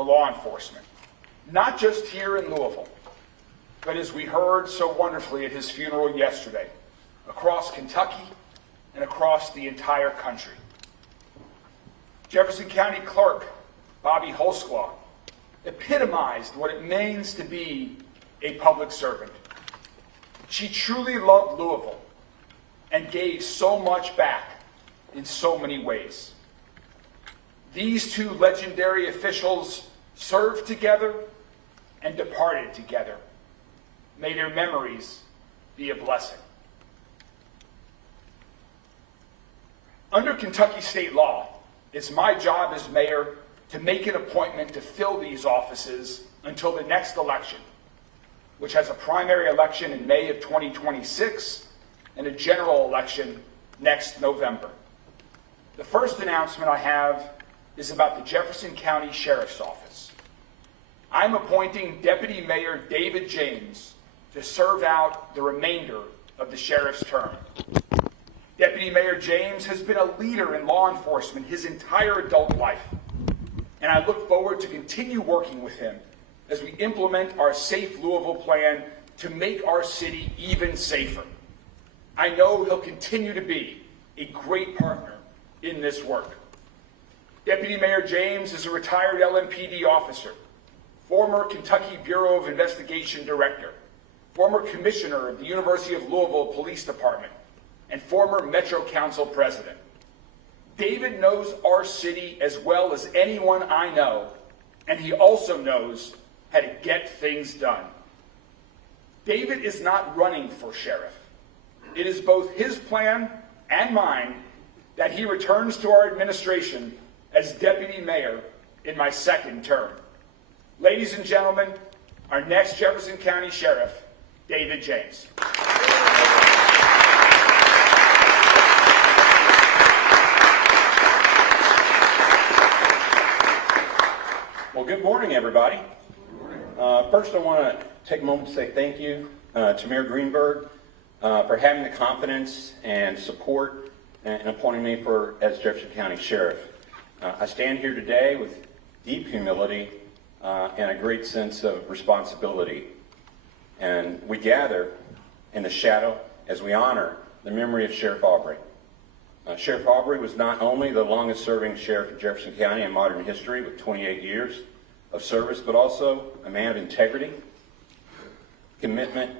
for law enforcement, not just here in Louisville, but as we heard so wonderfully at his funeral yesterday, across Kentucky and across the entire country. Jefferson County Clerk Bobby Holsclaw epitomized what it means to be a public servant. She truly loved Louisville and gave so much back in so many ways. These two legendary officials served together and departed together. May their memories be a blessing. Under Kentucky state law, it's my job as mayor to make an appointment to fill these offices until the next election, which has a primary election in May of 2026 and a general election next November. The first announcement I have is about the Jefferson County Sheriff's Office. I'm appointing Deputy Mayor David James to serve out the remainder of the sheriff's term. Deputy Mayor James has been a leader in law enforcement his entire adult life, and I look forward to continue working with him as we implement our Safe Louisville plan to make our city even safer. I know he'll continue to be a great partner in this work. Deputy Mayor James is a retired LMPD officer, former Kentucky Bureau of Investigation director, former commissioner of the University of Louisville Police Department, and former Metro Council president. David knows our city as well as anyone I know, and he also knows how to get things done. David is not running for sheriff. It is both his plan and mine that he returns to our administration as deputy mayor in my second term. Ladies and gentlemen, our next Jefferson County Sheriff, David James. Well, good morning, everybody. First, I want to take a moment to say thank you to Mayor Greenberg for having the confidence and support in appointing me as Jefferson County Sheriff. I stand here today with deep humility and a great sense of responsibility. And we gather in the shadow as we honor the memory of Sheriff Aubrey. Sheriff Aubrey was not only the longest serving sheriff in Jefferson County in modern history with 28 years of service, but also a man of integrity, commitment,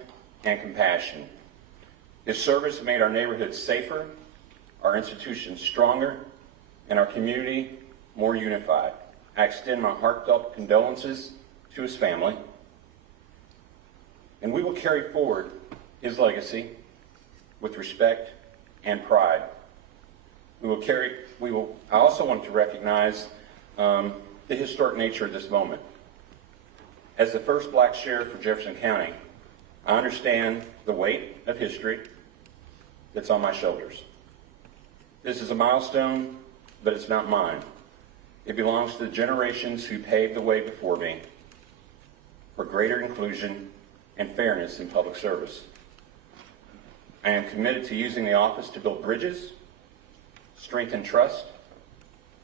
and compassion. His service made our neighborhoods safer, our institutions stronger, and our community more unified. I extend my heartfelt condolences to his family, and we will carry forward his legacy with respect and pride. I also want to recognize the historic nature of this moment. As the first black sheriff for Jefferson County, I understand the weight of history that's on my shoulders. This is a milestone, but it's not mine. It belongs to the generations who paved the way before me for greater inclusion and fairness in public service. I am committed to using the office to build bridges, strengthen trust,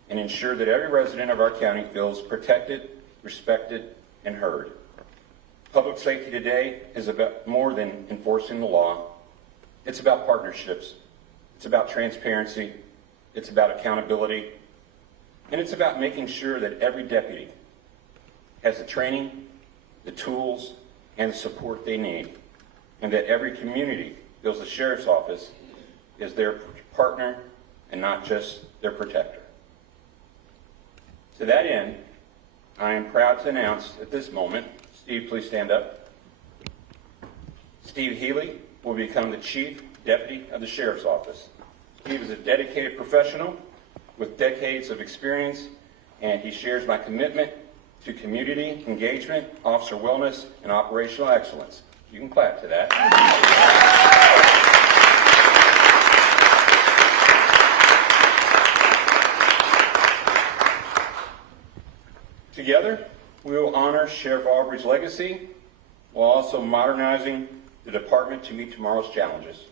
and ensure that every resident of our county feels protected, respected, and heard. Public safety today is about more than enforcing the law. It's about partnerships. It's about transparency. It's about accountability. And it's about making sure that every deputy has the training, the tools, and the support they need, and that every community feels the sheriff's office is their partner and not just their protector. To that end, I am proud to announce at this moment, Steve, please stand up. Steve Healy will become the Chief Deputy of the Sheriff's Office. Steve is a dedicated professional with decades of experience, and he shares my commitment to community engagement, officer wellness, and operational excellence. You can clap to that. Together, we will honor Sheriff Aubrey's legacy while also modernizing the department to meet tomorrow's challenges.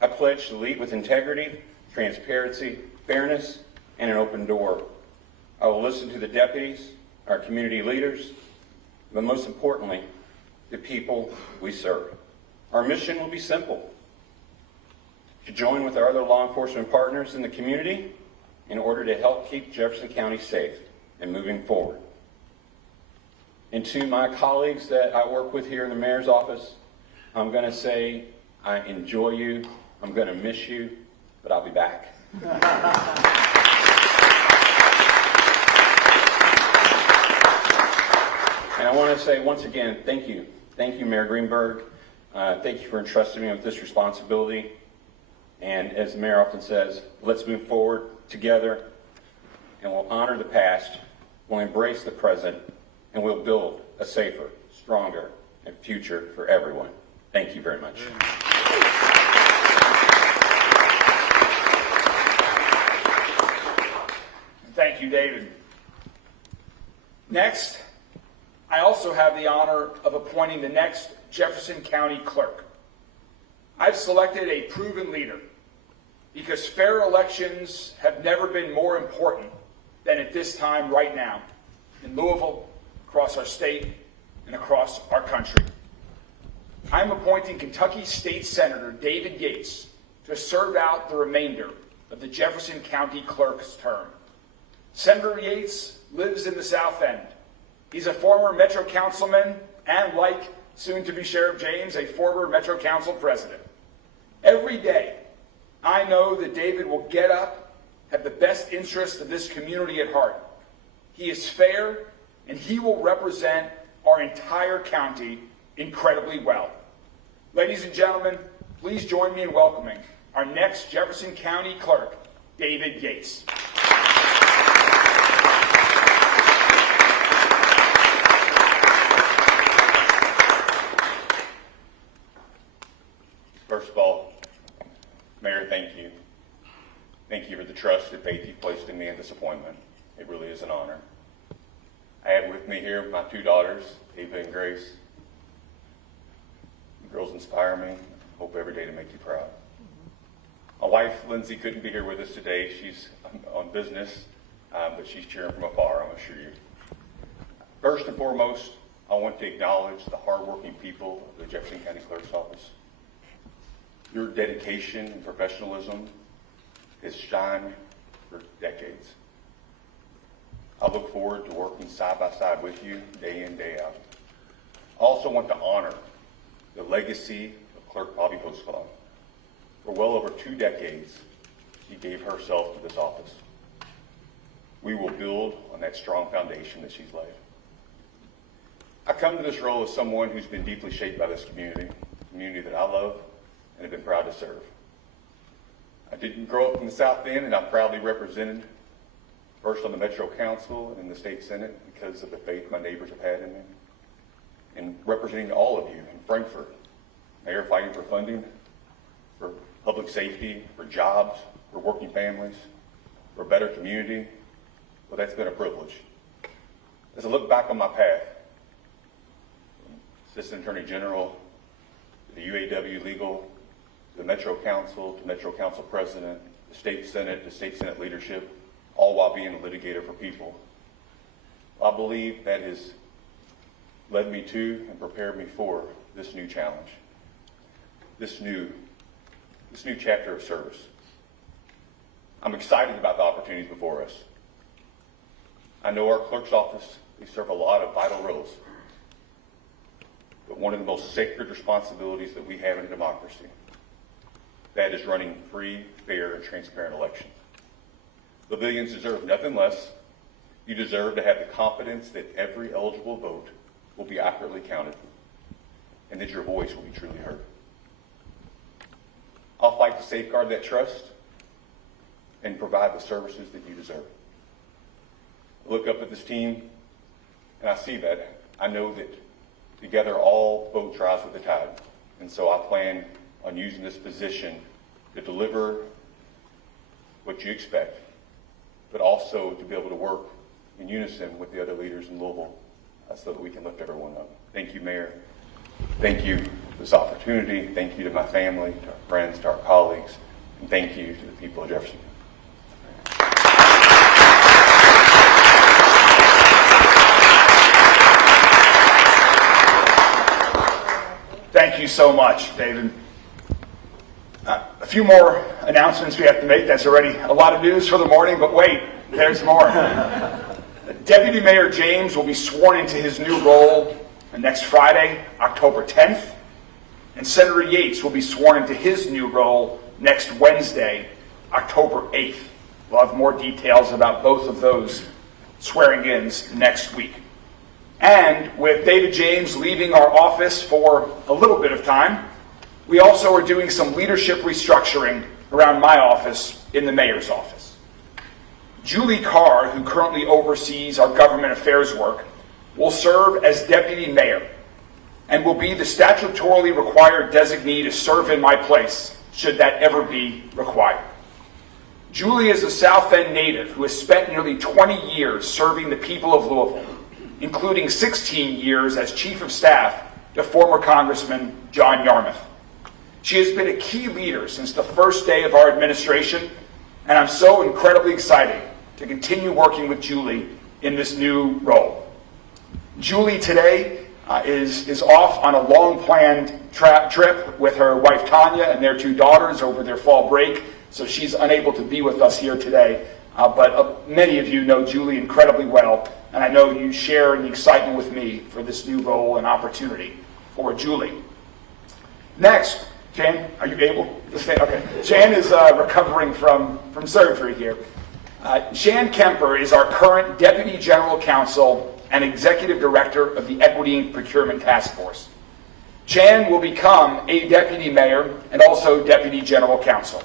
I pledge to lead with integrity, transparency, fairness, and an open door. I will listen to the deputies, our community leaders, but most importantly, the people we serve. Our mission will be simple: to join with our other law enforcement partners in the community in order to help keep Jefferson County safe and moving forward. And to my colleagues that I work with here in the mayor's office, I'm going to say I enjoy you, I'm going to miss you, but I'll be back. And I want to say once again, thank you. Thank you, Mayor Greenberg. Thank you for entrusting me with this responsibility. And as the mayor often says, let's move forward together, and we'll honor the past, we'll embrace the present, and we'll build a safer, stronger, and future for everyone. Thank you very much. Thank you, David. Next, I also have the honor of appointing the next Jefferson County Clerk. I've selected a proven leader because fair elections have never been more important than at this time right now in Louisville, across our state, and across our country. I'm appointing Kentucky State Senator David Yates to serve out the remainder of the Jefferson County Clerk's term. Senator Yates lives in the South End. He's a former Metro Councilman and, like soon-to-be Sheriff James, a former Metro Council President. Every day, I know that David will get up, have the best interest of this community at heart. He is fair, and he will represent our entire county incredibly well. Ladies and gentlemen, please join me in welcoming our next Jefferson County Clerk, David Yates. First of all, Mayor, thank you. Thank you for the trust and faith you've placed in me in this appointment. It really is an honor. I have with me here my two daughters, Ava and Grace. The girls inspire me. I hope every day to make you proud. My wife, Lindsay, couldn't be here with us today. She's on business, but she's cheering from afar, I'm assure you. First and foremost, I want to acknowledge the hardworking people of the Jefferson County Clerk's Office. Your dedication and professionalism has shined for decades. I look forward to working side by side with you day in, day out. I also want to honor the legacy of Clerk Bobby Postclaw. For well over 2 decades, she gave herself to this office. We will build on that strong foundation that she's laid. I come to this role as someone who's been deeply shaped by this community, a community that I love and have been proud to serve. I didn't grow up in the South End, and I'm proudly represented first on the Metro Council and in the State Senate because of the faith my neighbors have had in me, and representing all of you in Frankfort, Mayor, fighting for funding, for public safety, for jobs, for working families, for a better community. Well, that's been a privilege. As I look back on my path, Assistant Attorney General, the UAW Legal, the Metro Council, to Metro Council President, the State Senate, to State Senate leadership, all while being a litigator for people. I believe that has led me to and prepared me for this new challenge, this new chapter of service. I'm excited about the opportunities before us. I know our clerk's office, they serve a lot of vital roles, but one of the most sacred responsibilities that we have in a democracy, that is running free, fair, and transparent elections. Livians deserve nothing less. You deserve to have the confidence that every eligible vote will be accurately counted and that your voice will be truly heard. I'll fight to safeguard that trust and provide the services that you deserve. I look up at this team and I see that. I know that together all boats rise with the tide. And so I plan on using this position to deliver what you expect, but also to be able to work in unison with the other leaders in Louisville so that we can lift everyone up. Thank you, Mayor. Thank you for this opportunity. Thank you to my family, to our friends, to our colleagues, and thank you to the people of Jefferson. you so much, David. A few more announcements we have to make. That's already a lot of news for the morning, but wait, there's more. Deputy Mayor James will be sworn into his new role next Friday, October 10th, and Senator Yates will be sworn into his new role next Wednesday, October 8th. We'll have more details about both of those swearing-ins next week. And with David James leaving our office for a little bit of time, we also are doing some leadership restructuring around my office in the mayor's office. Julie Carr, who currently oversees our government affairs work, will serve as deputy mayor and will be the statutorily required designee to serve in my place, should that ever be required. Julie is a South End native who has spent nearly 20 years serving the people of Louisville, including 16 years as chief of staff to former Congressman John Yarmouth. She has been a key leader since the first day of our administration, and I'm so incredibly excited to continue working with Julie in this new role. Julie today is off on a long-planned trip with her wife Tanya and their 2 daughters over their fall break, so she's unable to be with us here today. But many of you know Julie incredibly well, and I know you share in the excitement with me for this new role and opportunity for Julie. Next, Jan, are you able to stay? Okay. Jan is recovering from surgery here. Shan Kemper is our current Deputy General Counsel and Executive Director of the Equity and Procurement Task Force. Shan will become a Deputy Mayor and also Deputy General Counsel.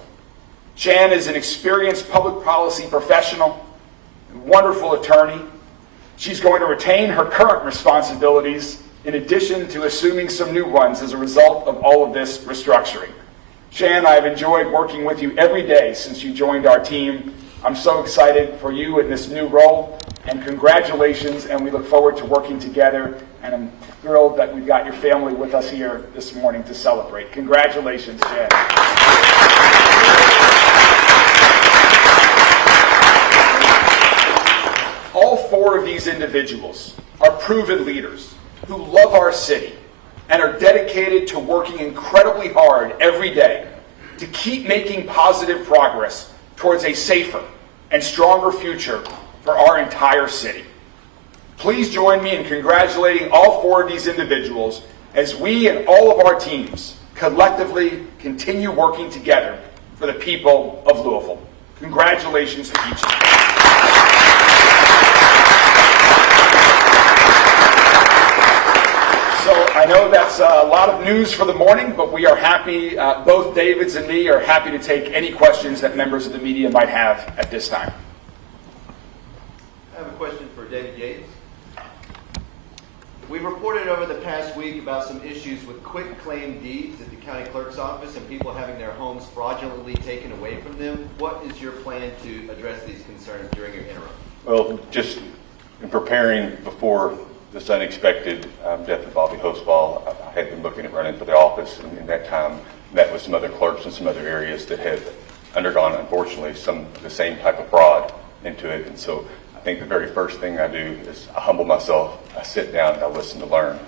Shan is an experienced public policy professional, a wonderful attorney. She's going to retain her current responsibilities in addition to assuming some new ones as a result of all of this restructuring. Shan, I've enjoyed working with you every day since you joined our team. I'm so excited for you in this new role, and congratulations, and we look forward to working together, and I'm thrilled that we've got your family with us here this morning to celebrate. Congratulations, Shan. All 4 of these individuals are proven leaders who love our city and are dedicated to working incredibly hard every day to keep making positive progress towards a safer and stronger future for our entire city. Please join me in congratulating all 4 of these individuals as we and all of our teams collectively continue working together for the people of Louisville. Congratulations to each of you. So I know that's a lot of news for the morning, but we are happy, both Davids and me are happy to take any questions that members of the media might have at this time. I have a question for David Yates. We've reported over the past week about some issues with quick claim deeds at the county clerk's office and people having their homes fraudulently taken away from them. What is your plan to address these concerns during your interim? Well, just in preparing before this unexpected death of Bobby Hostball, I had been looking at running for the office, and in that time met with some other clerks in some other areas that had undergone, unfortunately, some of the same type of fraud into it. And so I think the very first thing I do is I humble myself, I sit down, and I listen to learn.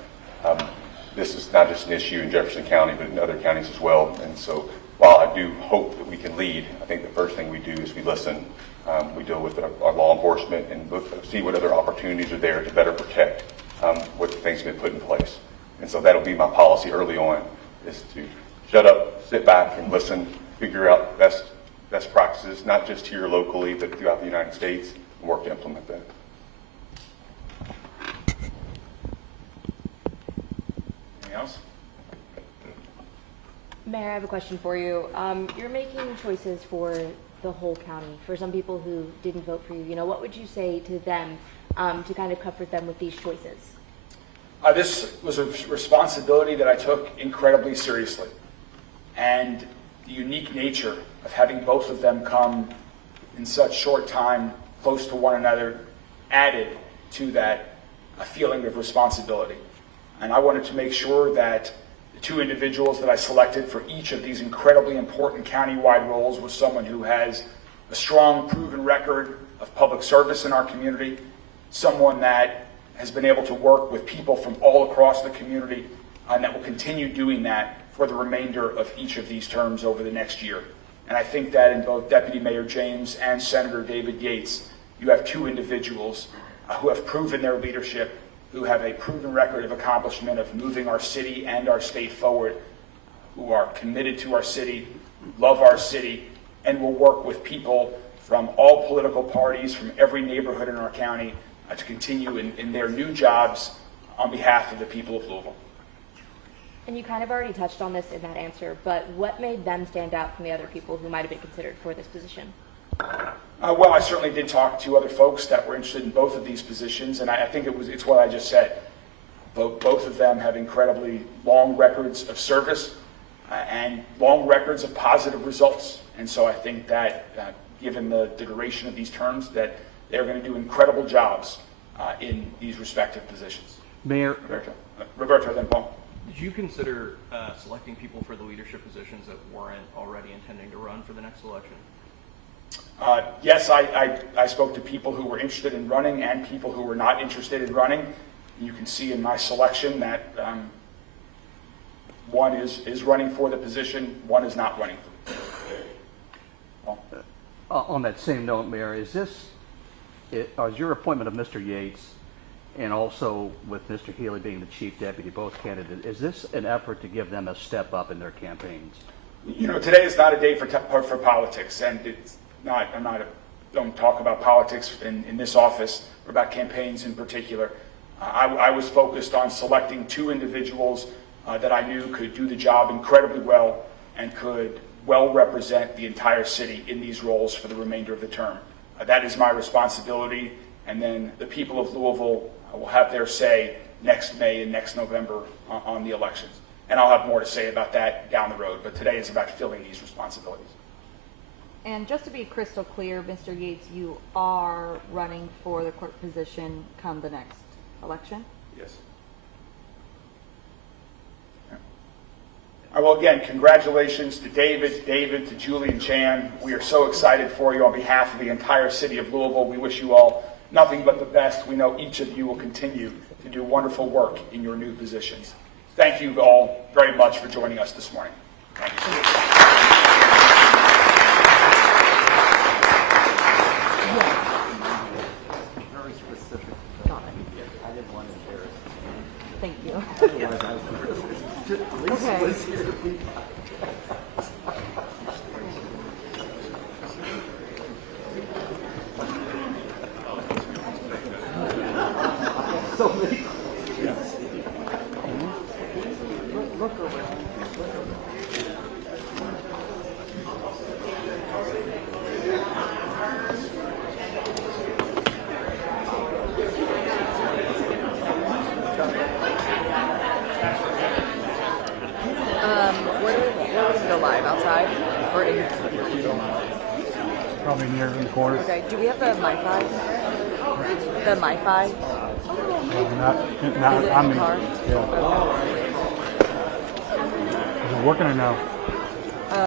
This is not just an issue in Jefferson County, but in other counties as well. And so while I do hope that we can lead, I think the first thing we do is we listen. We deal with our law enforcement and look, see what other opportunities are there to better protect what things have been put in place. And so that'll be my policy early on, is to shut up, sit back, and listen, figure out best practices, not just here locally, but throughout the United States, and work to implement that. Anything else? Mayor, I have a question for you. You're making choices for the whole county. For some people who didn't vote for you, what would you say to them to kind of comfort them with these choices? This was a responsibility that I took incredibly seriously. And the unique nature of having both of them come in such short time, close to one another, added to that a feeling of responsibility. And I wanted to make sure that the 2 individuals that I selected for each of these incredibly important countywide roles was someone who has a strong, proven record of public service in our community, someone that has been able to work with people from all across the community, and that will continue doing that for the remainder of each of these terms over the next year. And I think that in both Deputy Mayor James and Senator David Yates, you have two individuals who have proven their leadership, who have a proven record of accomplishment of moving our city and our state forward, who are committed to our city, love our city, and will work with people from all political parties, from every neighborhood in our county, to continue in their new jobs on behalf of the people of Louisville. And you kind of already touched on this in that answer, but what made them stand out from the other people who might have been considered for this position? Well, I certainly did talk to other folks that were interested in both of these positions, and I think it's what I just said. Both of them have incredibly long records of service and long records of positive results. And so I think that, given the duration of these terms, that they're going to do incredible jobs in these respective positions. Mayor, Roberto, then Paul. Did you consider selecting people for the leadership positions that weren't already intending to run for the next election? Yes, I spoke to people who were interested in running and people who were not interested in running. You can see in my selection that one is running for the position, one is not running for it. Paul? on that same note, Mayor, is your appointment of Mr. Yates and also with Mr. Healy being the chief deputy, both candidates, is this an effort to give them a step up in their campaigns? You know, today is not a day for politics, and it's not. Don't talk about politics in this office or about campaigns in particular. I was focused on selecting two individuals that I knew could do the job incredibly well and could well represent the entire city in these roles for the remainder of the term. That is my responsibility, and then the people of Louisville will have their say next May and next November on the elections. And I'll have more to say about that down the road, but today is about filling these responsibilities. And just to be crystal clear, Mr. Yates, you are running for the clerk position come the next election? Yes. Well, again, congratulations to David, to Julie and Chan. We are so excited for you on behalf of the entire city of Louisville. We wish you all nothing but the best. We know each of you will continue to do wonderful work in your new positions. Thank you all very much for joining us this morning. Thank you. Very specific. Got it. I didn't want to embarrass Thank you. you. Otherwise, I was Lisa Okay. was here. So many. Look around. Where would we go live? Outside? Or in? Probably near in the corner. Okay. Do we have the MiFi? The MiFi? Not Is it I in mean, the car? yeah. Is it working or no?